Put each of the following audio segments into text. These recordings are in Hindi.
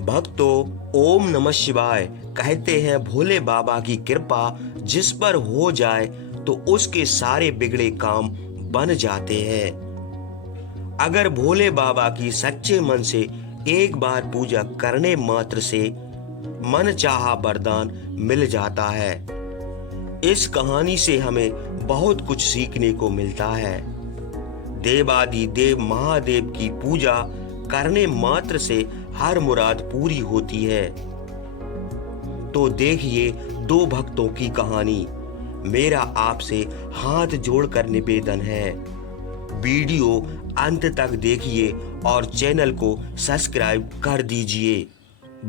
भक्तों, ओम नमः शिवाय। कहते हैं भोले बाबा की कृपा जिस पर हो जाए तो उसके सारे बिगड़े काम बन जाते हैं। अगर भोले बाबा की सच्चे मन से एक बार पूजा करने मात्र से मन चाहा वरदान मिल जाता है। इस कहानी से हमें बहुत कुछ सीखने को मिलता है। देवादि देव महादेव की पूजा करने मात्र से हर मुराद पूरी होती है। तो देखिए दो भक्तों की कहानी। मेरा आपसे हाथ जोड़कर निवेदन है, वीडियो अंत तक देखिए और चैनल को सब्सक्राइब कर दीजिए।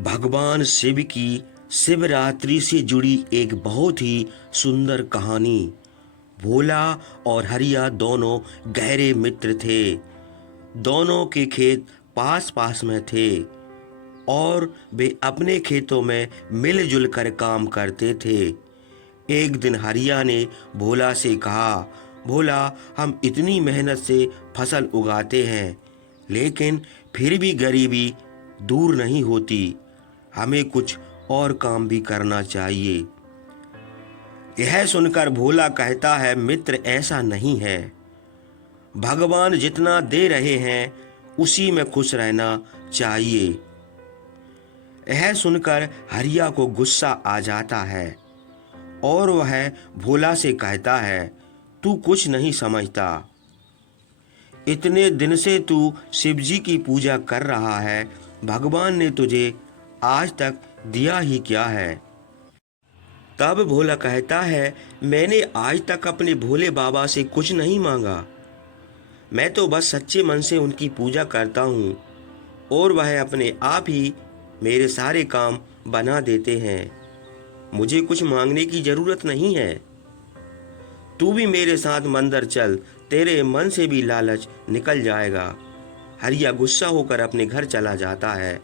भगवान शिव की शिवरात्रि से जुड़ी एक बहुत ही सुंदर कहानी। भोला और हरिया दोनों गहरे मित्र थे। दोनों के खेत पास पास में थे और वे अपने खेतों में मिलजुल कर काम करते थे। एक दिन हरिया ने भोला से कहा, भोला, हम इतनी मेहनत से फसल उगाते हैं लेकिन फिर भी गरीबी दूर नहीं होती। हमें कुछ और काम भी करना चाहिए। यह सुनकर भोला कहता है, मित्र, ऐसा नहीं है। भगवान जितना दे रहे हैं उसी में खुश रहना चाहिए। यह सुनकर हरिया को गुस्सा आ जाता है और वह भोला से कहता है, तू कुछ नहीं समझता। इतने दिन से तू शिवजी की पूजा कर रहा है, भगवान ने तुझे आज तक दिया ही क्या है। तब भोला कहता है, मैंने आज तक अपने भोले बाबा से कुछ नहीं मांगा। मैं तो बस सच्चे मन से उनकी पूजा करता हूँ और वह अपने आप ही मेरे सारे काम बना देते हैं। मुझे कुछ मांगने की जरूरत नहीं है। तू भी मेरे साथ मंदिर चल, तेरे मन से भी लालच निकल जाएगा। हरिया गुस्सा होकर अपने घर चला जाता है।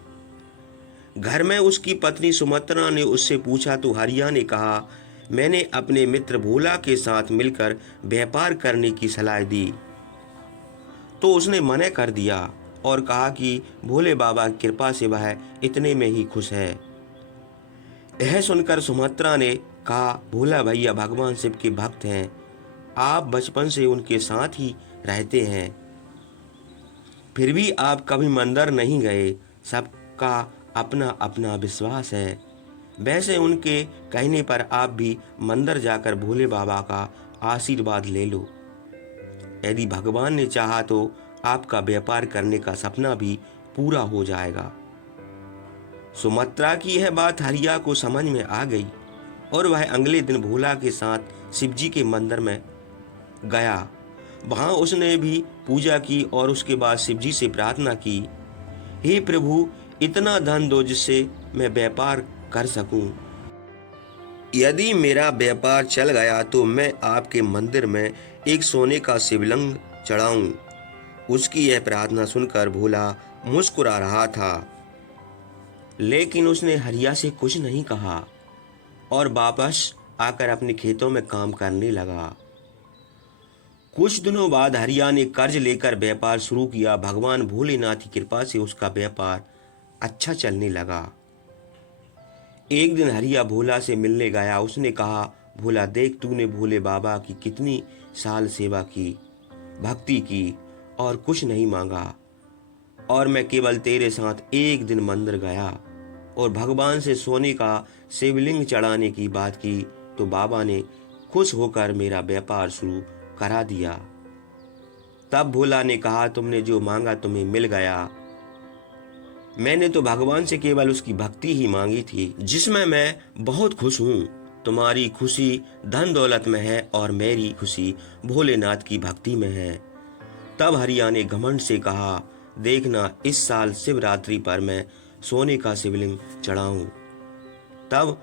घर में उसकी पत्नी सुमित्रा ने उससे पूछा तो हरिया ने कहा, मैंने अपने मित्र भोला के साथ मिलकर व्यापार करने की सलाह दी तो उसने मना कर दिया और कहा कि भोले बाबा की कृपा से वह इतने में ही खुश है। यह सुनकर सुमित्रा ने कहा, भोला भैया भगवान शिव के भक्त हैं, आप बचपन से उनके साथ ही रहते हैं, फिर भी आप कभी मंदिर नहीं गए। सबका अपना अपना विश्वास है। वैसे उनके कहने पर आप भी मंदिर जाकर भोले बाबा का आशीर्वाद ले लो। यदि भगवान ने चाहा तो आपका व्यापार करने का सपना भी पूरा हो जाएगा। सुमित्रा की यह बात हरिया को समझ में आ गई और वह अगले दिन भोला के साथ शिवजी के मंदिर में गया। वहां उसने भी पूजा की और उसके बाद शिवजी से प्रार्थना की, हे प्रभु, इतना धन दो जिससे मैं व्यापार कर सकूं। यदि मेरा व्यापार चल गया तो मैं आपके मंदिर में एक सोने का शिवलिंग चढ़ाऊं। उसकी यह प्रार्थना सुनकर भोला मुस्कुरा रहा था, लेकिन उसने हरिया से कुछ नहीं कहा और वापस आकर अपने खेतों में काम करने लगा। कुछ दिनों बाद हरिया ने कर्ज लेकर व्यापार शुरू किया। भगवान भोलेनाथ की कृपा से उसका व्यापार अच्छा चलने लगा। एक दिन हरिया भोला से मिलने गया। उसने कहा, भोला देख, तूने भोले बाबा की कितनी साल सेवा की, भक्ति की और कुछ नहीं मांगा, और मैं केवल तेरे साथ एक दिन मंदिर गया और भगवान से सोने का शिवलिंग चढ़ाने की बात की तो बाबा ने खुश होकर मेरा व्यापार शुरू करा दिया। तब भोला ने कहा, तुमने जो मांगा तुम्हें मिल गया। मैंने तो भगवान से केवल उसकी भक्ति ही मांगी थी, जिसमें मैं बहुत खुश हूँ। तुम्हारी खुशी धन दौलत में है और मेरी खुशी भोलेनाथ की भक्ति में है। तब हरिया ने घमंड से कहा, देखना, इस साल शिवरात्रि पर मैं सोने का शिवलिंग चढ़ाऊं, तब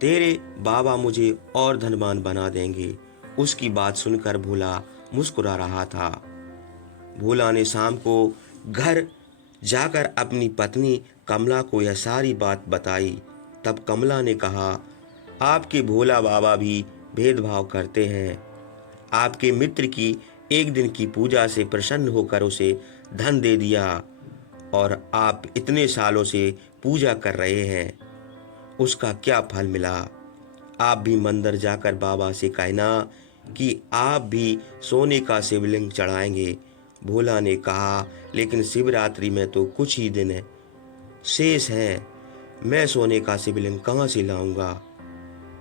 तेरे बाबा मुझे और धनवान बना देंगे। उसकी बात सुनकर भोला मुस्कुरा रहा था। भोला ने शाम को घर जाकर अपनी पत्नी कमला को यह सारी बात बताई। तब कमला ने कहा, आपके भोला बाबा भी भेदभाव करते हैं। आपके मित्र की एक दिन की पूजा से प्रसन्न होकर उसे धन दे दिया और आप इतने सालों से पूजा कर रहे हैं, उसका क्या फल मिला? आप भी मंदिर जाकर बाबा से कहना कि आप भी सोने का शिवलिंग चढ़ाएंगे। भोला ने कहा, लेकिन शिवरात्रि में तो कुछ ही दिन शेष हैं, मैं सोने का शिवलिंग कहाँ से लाऊंगा?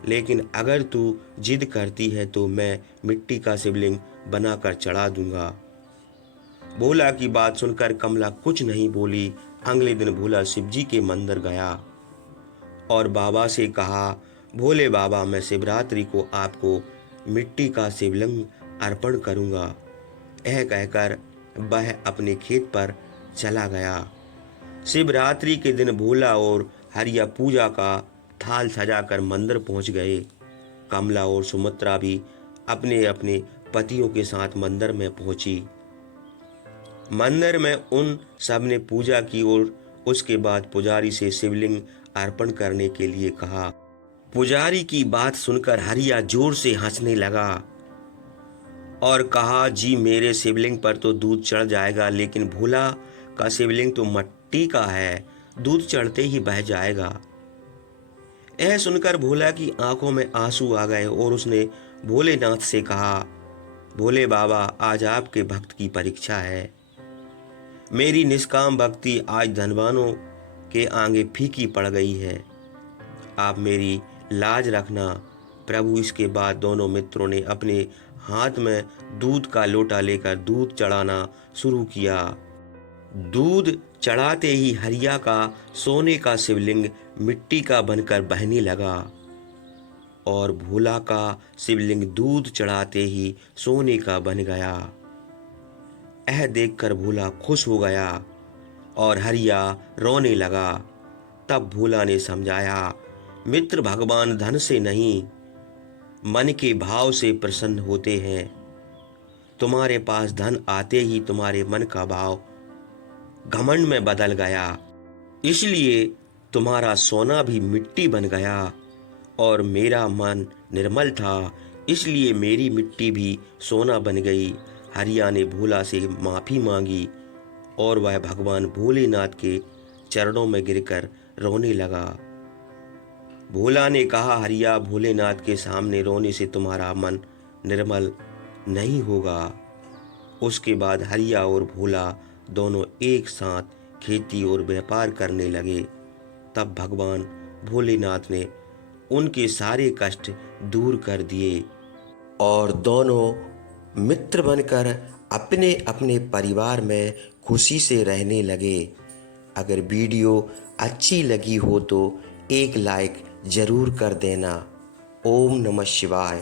लेकिन अगर तू जिद करती है तो मैं मिट्टी का शिवलिंग बनाकर चढ़ा दूंगा। भोला की बात सुनकर कमला कुछ नहीं बोली। अगले दिन भोला शिवजी के मंदिर गया और बाबा से कहा, भोले बाबा, मैं शिवरात्रि को आपको मिट्टी का शिवलिंग अर्पण करूंगा। यह कहकर वह अपने खेत पर चला गया। शिवरात्रि के दिन भोला और हरिया पूजा का थाल सजाकर मंदिर पहुंच गए। कमला और सुमित्रा भी अपने अपने पतियों के साथ मंदिर में पहुंची। मंदिर में उन सब ने पूजा की और उसके बाद पुजारी से शिवलिंग अर्पण करने के लिए कहा। पुजारी की बात सुनकर हरिया जोर से हंसने लगा और कहा, जी मेरे शिवलिंग पर तो दूध चढ़ जाएगा, लेकिन भोला का शिवलिंग तो मट्टी का है, दूध चढ़ते ही बह जाएगा। यह सुनकर भोला की आंखों में आंसू आ गए और उसने भोलेनाथ से कहा, भोले बाबा, आज आपके भक्त की परीक्षा है। मेरी निष्काम भक्ति आज धनवानों के आगे फीकी पड़ गई है। आप मेरी लाज रखना। प्रभु। इसके बाद दोनों मित्रों ने अपने हाथ में दूध का लोटा लेकर दूध चढ़ाना शुरू किया। दूध चढ़ाते ही हरिया का सोने का शिवलिंग मिट्टी का बनकर बहने लगा और भोला का शिवलिंग दूध चढ़ाते ही सोने का बन गया। यह देखकर भोला खुश हो गया और हरिया रोने लगा। तब भोला ने समझाया, मित्र भगवान धन से नहीं, मन के भाव से प्रसन्न होते हैं। तुम्हारे पास धन आते ही तुम्हारे मन का भाव घमंड में बदल गया, इसलिए तुम्हारा सोना भी मिट्टी बन गया। और मेरा मन निर्मल था, इसलिए मेरी मिट्टी भी सोना बन गई। हरिया ने भोला से माफी मांगी और वह भगवान भोलेनाथ के चरणों में गिरकर रोने लगा। भोला ने कहा, हरिया, भोलेनाथ के सामने रोने से तुम्हारा मन निर्मल नहीं होगा। उसके बाद हरिया और भोला दोनों एक साथ खेती और व्यापार करने लगे। तब भगवान भोलेनाथ ने उनके सारे कष्ट दूर कर दिए और दोनों मित्र बनकर अपने अपने परिवार में खुशी से रहने लगे। अगर वीडियो अच्छी लगी हो तो एक लाइक जरूर कर देना। ओम नमः शिवाय।